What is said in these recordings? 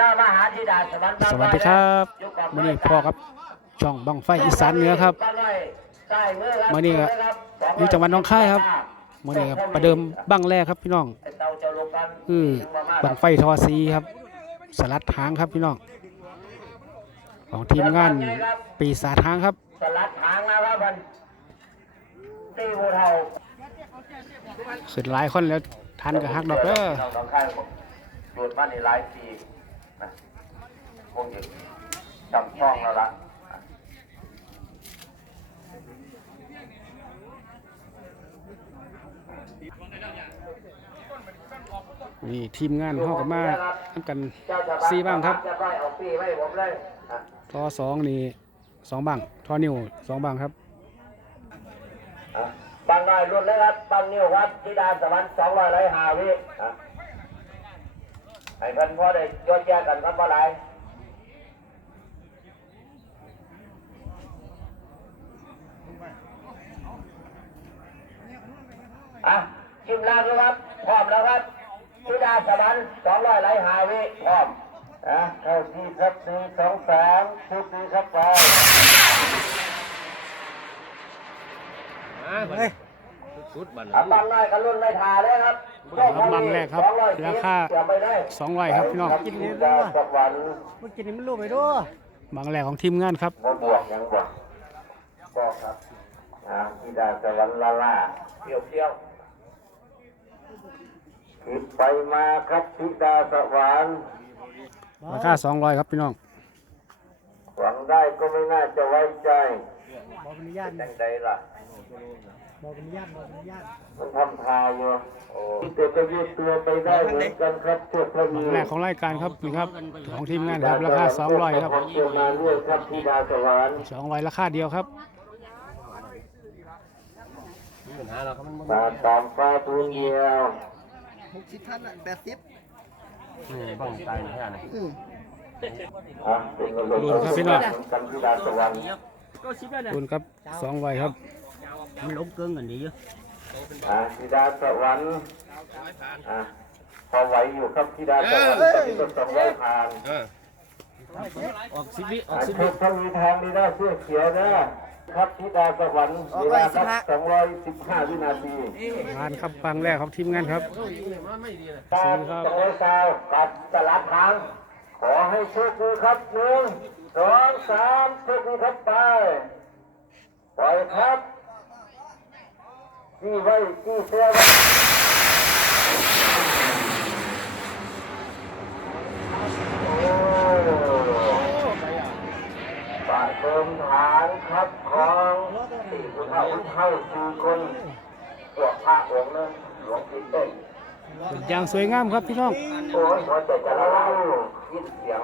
สวรรค์สวัสดีครับมื่อนี้พ่อครับ ช่องบังไฟอีสานเหนือครับมื้อนี้ก็อยู่จังหวัดหนองคายครับมื่อนี้ครับประเดิมบังแรกครับพี่น้องคือบังไฟทอซีครับ สลัดหางครับพี่น้อง ของทีมงานปีศาจหางครับ สลัดหางนะครับมันตีผู้เฒ่าขึ้นหลายคนแล้วทันกับฮักดอกเด้อเราต้องค่ายหยุดมาในหลายปีนะ คงจะจำช่องแล้วล่ะนี่ทีมงานเฮากันมาทำกันเจ้าชาวสี่บ้างครับจะไปเอาปีไว้ผมเลยอะทอสองนี่สองบังทอนิ้วสองบังครับอะปังน้อยรุ่นเลยครับปังนิ้วครับธิดาสวรรค์สองร้อยไรหาวิอะ ให้เพิ่นพอได้ยอดแยกกันครับเมื่อไรอะชิมลางแล้วครับ พร้อมแล้วครับธิดาสวรรค์สองร้อยไรหาวิพร้อมอะเข้าที่ครับหนึ่งสองสามชุดนี้ครับไปสุดมัน อะปังน้อยกันรุ่นไม่ทาเลยครับ บังแรกครับราคาสองร้อยครับพี่น้องกินนี้ด้วยสักวันมันกินนี่มันรู้ไปด้วยบังแรกของทีมงานครับบ่บวกยังบวกก็ครับอ่าที่ดาสวรรค์ละล่าเที่ยวเที่ยวคิดไปมาครับทิดาสวรรค์ราคาสองร้อยครับพี่น้องหวังได้ก็ไม่น่าจะไว้ใจบอกอนุญาตจังใดล่ะ บอกอนุญาตบอกอนุญาตมันทำทาอยู่โอ้แต่ก็ยืดตัวไปได้เหมือนกันครับเชื่อพระบัมีงแรกของรายการครับนี่ครับของทีมงานครับราคาสองร้อยครับผมเชื่อมาเรื่อยครับทิดาสวรรค์สองร้อยราคาเดียวครับมีปัญหาเราครับมันมาตามฟ้าทุนเดียวหกสิบท่านอะแปดสิบนี่บ้างตายแค่ไหนอืมอะเป็นกำลังดูครับพี่น้องกันทิดาสวรรค์คุณครับสองร้อยครับ มันล้มเกินกันดีเยอะอะธิดาสวรรค์อะพอไหวอยู่ครับธิดาสวรรค์ตอนนี้ก็สองร้อยผ่านเออออกสิบวิออกอะสิบเชิวิญทวีทางนี้ได้เสื้อเขียวนะครับธิดาสวรรค์เวลาครับสองร้อยสิบห้าวินาทีงานครับบังแรกของทีมงานครับครับสองร้อยสาวกับสลับทาง ขอให้โชคดีครับหนึ่งสองสามโชคดีครับไปปล่อยครับ จี้ไว้จี้เสื้อไว้โอ้ปะเติมฐานครับของสี่ผู้เฒ่าผู้เฒ่าสี่คนพวกพระองค์นึงหลวงพี่เต้นเป็นอย่างสวยงามครับพี่น้องโอ้ยพอใจจะละเล่ายินเสียง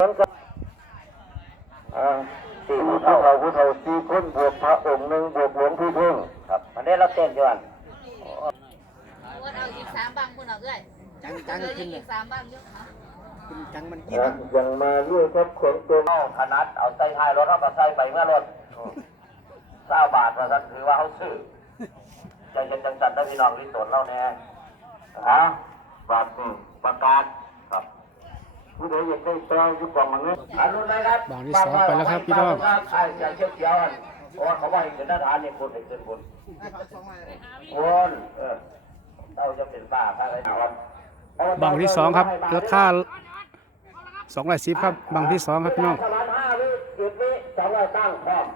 มันก็อ่า สี่ผู้เฒ่าเอาผู้เฒ่าสี่คนบวกพระองค์หนึ่งบวกหลวงพี่เพิ่งครับมันได้รับเต้นจวนวันเอาอีกสามบังคุณเอาด้วยจังจังเหลือขึ้นอีกสามบังเยอะค่ะขึ้นจังมันกินนะยังมาเรื่อยครับของตัวเมาขนาดเอาใส่ท้ายรถเอาก็ใส่ไปเมื่อรถเก้าบาทว่าสันถือว่าเขาซื้อใจเย็นจังสันได้พี่น้องที่สวนเราแน่ฮะบาทนี่ประกาศครับ ผู้ใดอยากได้แปลงที่กล่องมันนี้อันนู้นนะครับบางที่สองไปแล้วครับพี่น้องไอ้ใจเขียวเขียวๆอันเพราะว่าเขาว่าให้ขึ้นหน้าฐานเนี่ยคนให้ขึ้นบนวนเออเต้าจะเป็นบ้าอะไรนะวันบังที่สองครับราคาสองร้อยสิบครับบังที่สองครับพี่น้องสามห้าวิสิบวิสองร้อยตั้งพร้อม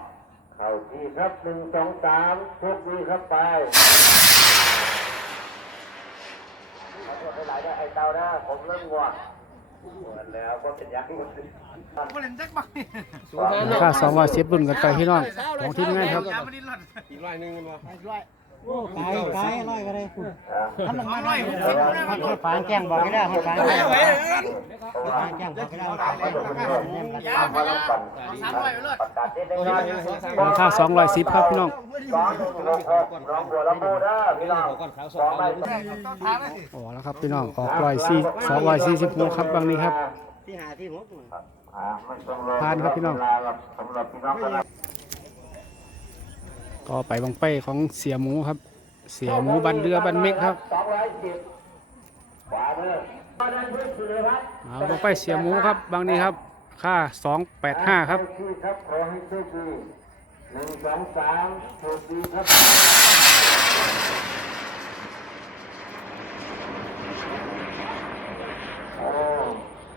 เข้าที่ครับหนึ่งสองสามทุกวิครับไปขอโทษหลายๆนะไอ้เต้านะผมเริ่มง่วงง่วง แล้วก็เป็นอยังนี้ราคาสองร้อยสิบรุ่นกันไปพี่น้องของทีมงานครับ อีกรายหนึงมันวะ โอ้กายกายร้อยก็ได้คุณอ่าทำหนึ่งมาร้อยให้ฟางแจ้งบอกไม่ได้ให้ฟางแจ้งฟางแจ้งบอกไม่ได้ตามมาแล้วกันประกาศเด็ดได้ง่ายราคาสองร้อยสิบครับพี่น้องสองหนึ่งหกหกรองบัวลำพูนะพี่น้องสองใบอ๋อแล้วครับพี่น้องออกร้อยสี่สองร้อยสี่สิบหกครับบางนี้ครับที่หาที่หกอ่าไม่ต้องรอผ่านครับพี่น้องเวลาหรอ กสำหรับพี่น้องก็รับก็ไปบังไปของเสียหมูครับ เสียหมูบันเรือบันเม็กครับสองร้อยสิบขวามือเอาบังไฟเสียหมูครับบางนี้ครับ ค่า285ครับชื่อครับขอให้โชคดีหนึ่งสองสามโชคดีครับโอ้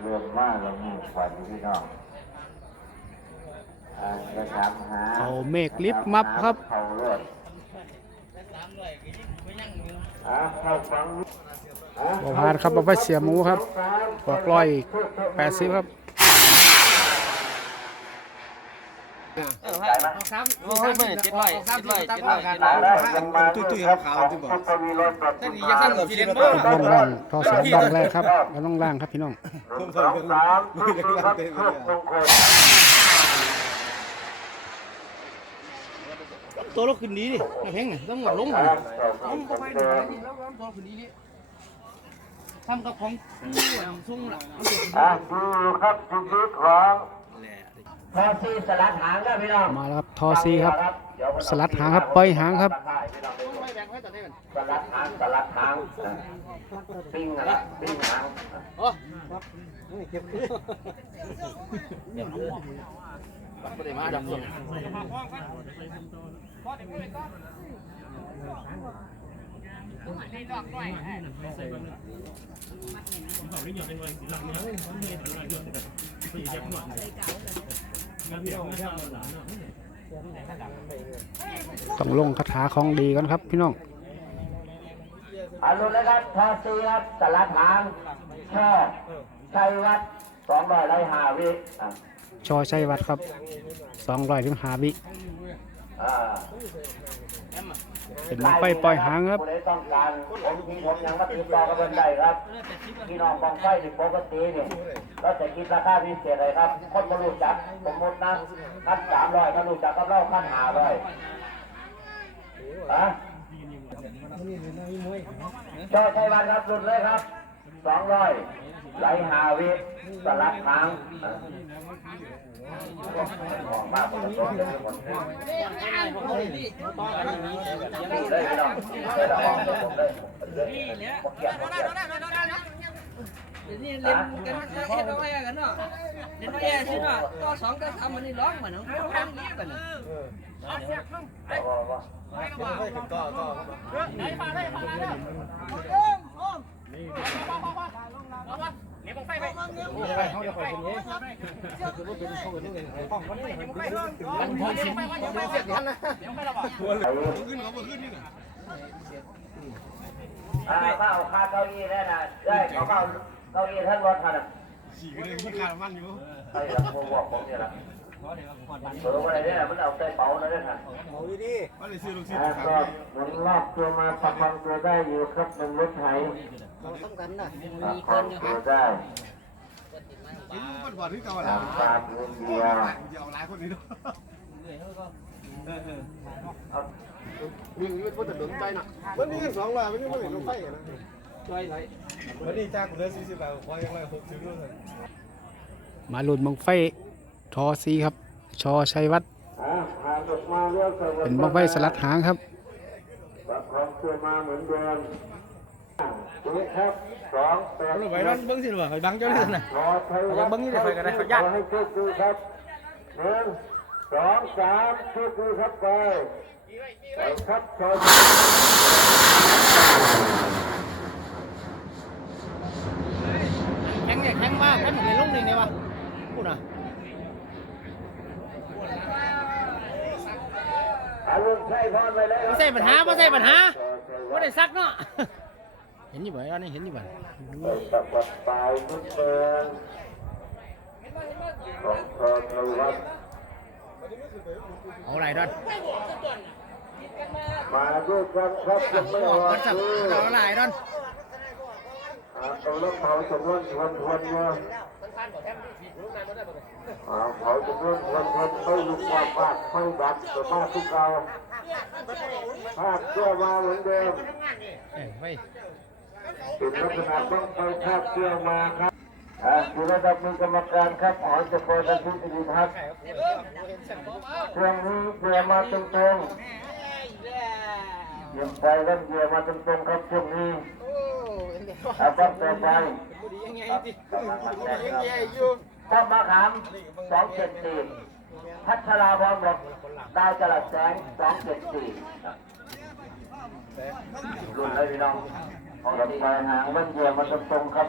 เรื่องมากเรามีควันพี่น้องอ่าจะถามหา เอาเมฆลิฟต์มับครับเขาเลือดอ่าเข้าฟังอ่าบ่ผ่านครับบังไฟเสียหมูครับบอกร้อยแปดสิบครับครับโอ้ยไม่เจ็ดร้อยเจ็ดร้อยเจ็ดร้อยเจ็ดร้ตาอยได้ยังมาตุ้ยๆขาวๆที่บอกต้องมีรถแบบถ้าดีจะสั่งกับพี่เล่นบ้องล่างทอสองบ้องแรกครับแล้วต้องล่างครับพี่น้อง หนึ่งสองสาม ตุ้ยๆครับเพื่อมงคลตัวเราขึ้นดีดิเพ่งเนี่ยต้องหมดลงคก่อนรับเราต้องไปเดินตัวขึ้นดีดิทำกับของซุ่งละอะดูครับชีวิตของพอซีสลัดหางครับพี่น้องมาแล้วครับทอซีครับ สลัดหางครับปล่อยหางครับสลัดหางสลัดหางปิ้งอะไรปิ้งหางไม่ได้มาดับ ส่งต้องลงคาถาของดีกันครับพี่น้องอารุณนะครับพอซีครับสลัดหางช่อชัยวัดสองร้อยไร่หาวิอะชอชัยวัดครับ200ถึง5วิอ่า เป็นบังไฟปล่อยหางครับผู้ใดต้องการผมมีผมยังมาติดต่อกับเพิ่นได้ครับพี่น้องบังไฟที่ปกติเนี่ยเราจะคิดราคาพิเศษเลยครับ คนมารู้จักสมมตินะคันสามร้อยถ้ารู้จักกับเราคันหาร้อยอะจอชัยวันครับหลุดเลยครับสองร้อย ไหลหาวิสลัดทางอะออกมาผมก็จะเป็นคนหนึ่งได้พี่น้องได้ละออกผมได้ผมเกียดผมเกียดนี่เล่นกันเฮ็ดเอาไว้กันเนาะเล่นเอาแย่สิเนาะต่อสองก็ทำมันนี่ร้องมันเนาะร้องนี้กันเนาะอ่าข้าวข้าเก้าอี้ได้นะได้เขาเก้าเก้าอี้ท่านรถท่านอะสี่ก็เลยที่ขาดมันอยู่ไอ้ลำโพงบอกผมเนี่ยละเปิดอะไรเนี่ยมันเอาใส่เป๋าเลยนะว่าเลยซื้อลูกชิ้นอ่าขาก็ดหมุนรอบตัวมาประคองตัวได้อยู่ครับเป็นรถไถ ต้องกันนะประคองตัวได้กินมันบอดที่เก่าตาแล้วมตามเงินเดียวจะเอาหลายคนนี้ด้วยวิ่งวิ่งก็จะโดนใจนะวันนี้กันสองร้อยวันนี้มันเหลือลูกไฟกันนะวันนี้จ้ากูเหลือสี่สิบบาทพอยังไรหกสิบด้วยมาลุ้นบังไฟทอซีครับ ชอชัยวัดอ่าผ่านออกมาเรื่องสวัสเป็นดิ์บังไฟสลัดหางครับประคองตัวมาเหมือนเดิม ตัวนี้ครับสองแปดไปนอนเบิ่งสิว่าไปบังเจ้านี่นะรอไทยรัฐเบิ่งนี่เดี๋ยวไปกันนะขออนุญาตขอให้โชคดีครับหนึ่งสองสามโชคดีครับไปไปครับชอแข็งเนี่ยแข็งมากแข็งเลยลงนี่ไงวะพูดน่ะอารมณ์ใช่พรไปเลยครับบ่ใช่ปัญหาบ่ใช่ปัญหาบ่ได้ซักเนาะเห็นอยู่บ่อันนี้เห็นอยู่บ่ไปตักวัดปลายทุกเมืองของชอไทยรัฐเอาอะไรดอนมาด้วยกันครับยังไม่อออกอกมันสับคือเอาอะไรดอนเอารถเผาจำนวนทวนทวนมาเอาเผาจำนวนทวนทวนไม่ลุกความภาคไม่ดับแต่ภาคทุกเราภาคเชื่อมาเหมือนเดิมเอ้ย ไปเป็นลักษณะต้องไปภาคเชื่อมาครับอ่าคือระดับมือกรรมการครับขอจะโปรดทันทีสิริพัฒน์เครื่องนี้เบียมาตรงๆเหยียบไปแล้วเบียมาตรงๆครับช่วงนี้เอาครับต่อไปไงดิยังแย่อยู่ป้อมมะขามสองเจ็ดสี่พัชราพรบอกดาวจรัสแสงสองเจ็ดสี่รุ่นเลยพี่น้อง ของเราไปหางมันเดียวมันตรงๆครับ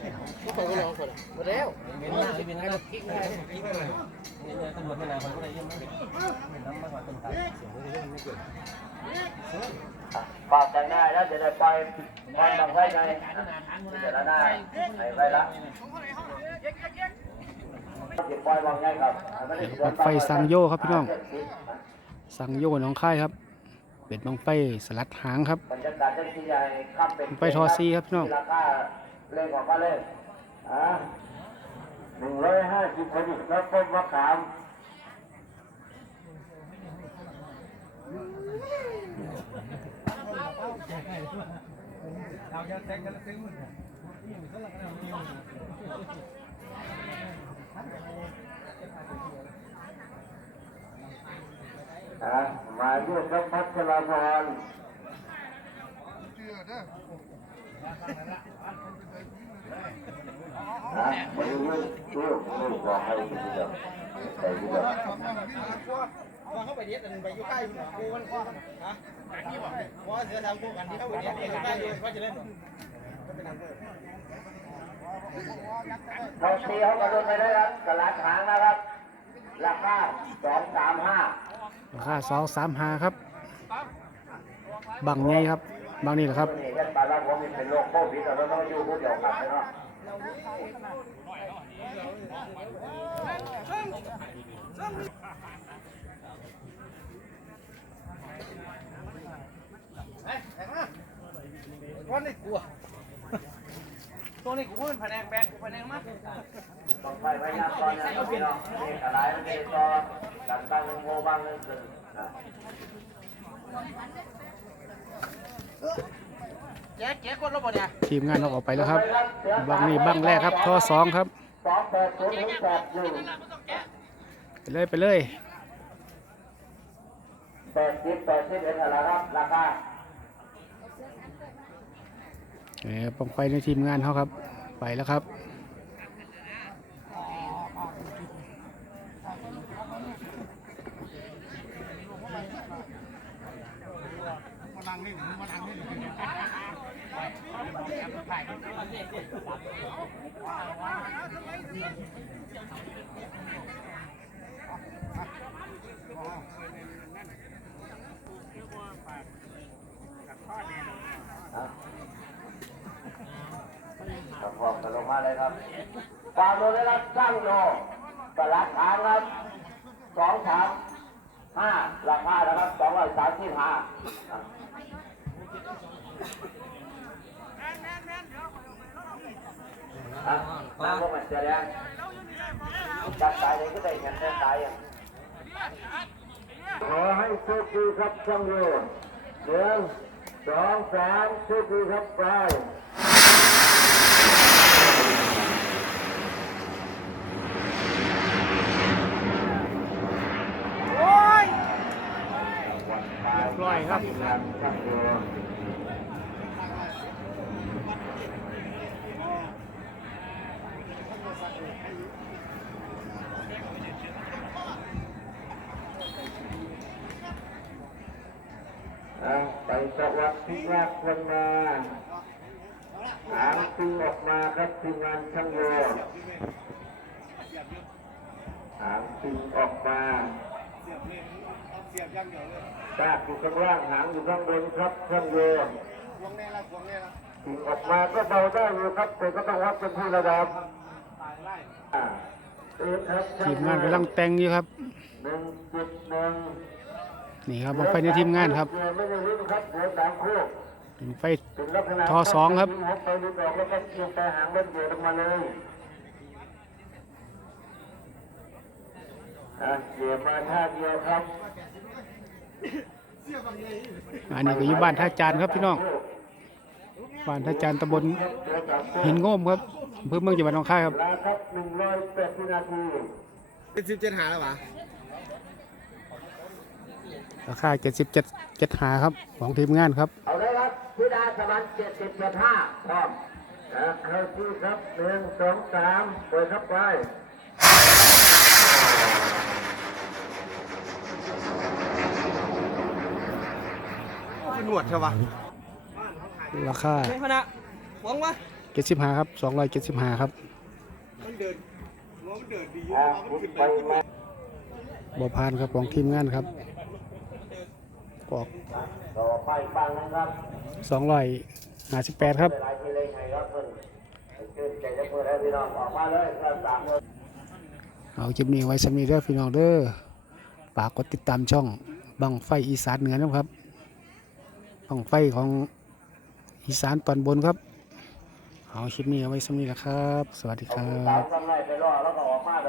คุณนี้เป็นบังหางครับไฟทอซีครับอืมคุณครับแล้วยี่สิบสามฝากกันได้แล้วจะได้ไปไปบังไฟไงเดี๋ยวหน้าให้ไปละจะปล่อยบังไฟสังโยครับพี่น้อง สังโยน้องค่ายครับเป็นบังไฟสลัดหางครับบรรยากาศที่ใหญ่ข้ามเป็นไปทอซีครับพี่น้องราคา เล่นออกมาเลยอะหนึ่งร้อยห้าสิบคนครับต้นมะขามอะมาด้วยครับพัชราพรอ่ะมาด้วยช่วยช่วยบอกให้ดีเดียวใจดีเดียวว่าเขาไปเดียดไปอยู่ใกล้อกูมันฮะว่าเสือทำกูกันที่เขาไปเดียดอยู่ใกล้อยู่ว่าจะเล่นเขาตีเขากระโดดไปเลยครับกระลาหางนะครับ ราคาสองสามห้าราคาสองสามห้าครับ บังไงครับ บังนี่แหละครับนี่ยันปลาละผมนี่เป็นโรคโควิดเราต้อนาะวันนี้กลัวตัวนี้กูเป็นแผนกแบกแผนกมากต้องไปพยายามตอนนี้พี่น้องนี่อะไรมันจะต่อกันตั้งโมบังนึงคือะแจ๊กแจ๊กคนละบ่เนี่ยทีมงานเราออกไปแล้วครับบังนี่บังแรกครับทอสองครับไปเลยไปเลยแปดสิบแปดสิบเอ็ดอะไรครับราคาเออบังไฟในทีมงานเขาครับ ไปแล้วครับ ครับผมกระลงมาเลยครับความรู้ได้รับสร้างโยตลาดทางครับสองสามห้าราคานะครับสองร้อยสามสิบห้า อะนั่งลงมาเสียแล้วจับสายเลยก็ได้เงินแค่สายอะขอให้โชคดีครับช่างโยหนึ่งสองสามโชคดีครับไป เรียบร้อยครับ เอาไปสวัสดีครับคนมาหางตึงออกมาครับทีมงานช่างโยหางตึงออกมาซากอยู่ข้างล่างหางอยู่ข้างบนครับช่างโยตึงออกมาก็เบาได้อยู่ครับแต่ก็ต้องวัดเป็นที่ระดับทีมงานกำลังแต่งอยู่ครับหนึ่งจุดหนึ่ง นี่ครับบังไฟในทีมงานครับไม่ได้ลุ้นครับเดี๋ยวสามคู่บังไฟเป็นลักษณะทอสองครับหัวไปดูดอกแล้วก็เอียงไปหางเล่นเดือลงมาเลยอะเกี่ยวมาท่าเดียวครับอันนี้ก็อยู่บ้านท่าจานครับพี่น้องบ้านท่าจานตำบลหินโง่มครับเอำเภอเมืองจังหวัดหนองคายครับเวลาครับหนึ่งร้อยแปดวินาทีเป็นสิบเจ็ดหาแล้ววะ ราคา77 7หาครับของทีมงานครับ เอาเลยครับพิดาสมันเจ็ดสิบเจ็ดห้าพร้อมนะเข้าที่ครับหนึ่งสองสามเปิดครับไปคือหนวดใช่ปะราคาไม่พนะหวังวะ75ครับ275ครับมันเดินหัวมันเดินดีอยู่อ่าเอามันพุทขึ้นไปไปมาบ่ผ่านครับของทีมงานครับ ออกต่อไปฟังนะครับ258ครับหลายที่เลยไงครับเพิ่นขึ้นใจจะเปิดให้พี่น้องออกมาเลยเริ่มสามโมงเอาคลิปนี้ไว้สำนีเด้อพี่น้องเด้อฝากกดติดตามช่องบังไฟอีสานเหนือนะครับบังไฟของอีสานตอนบนครับ เอาคลิปนี้เอาไว้สำนีแหละครับ สวัสดีครัตามบ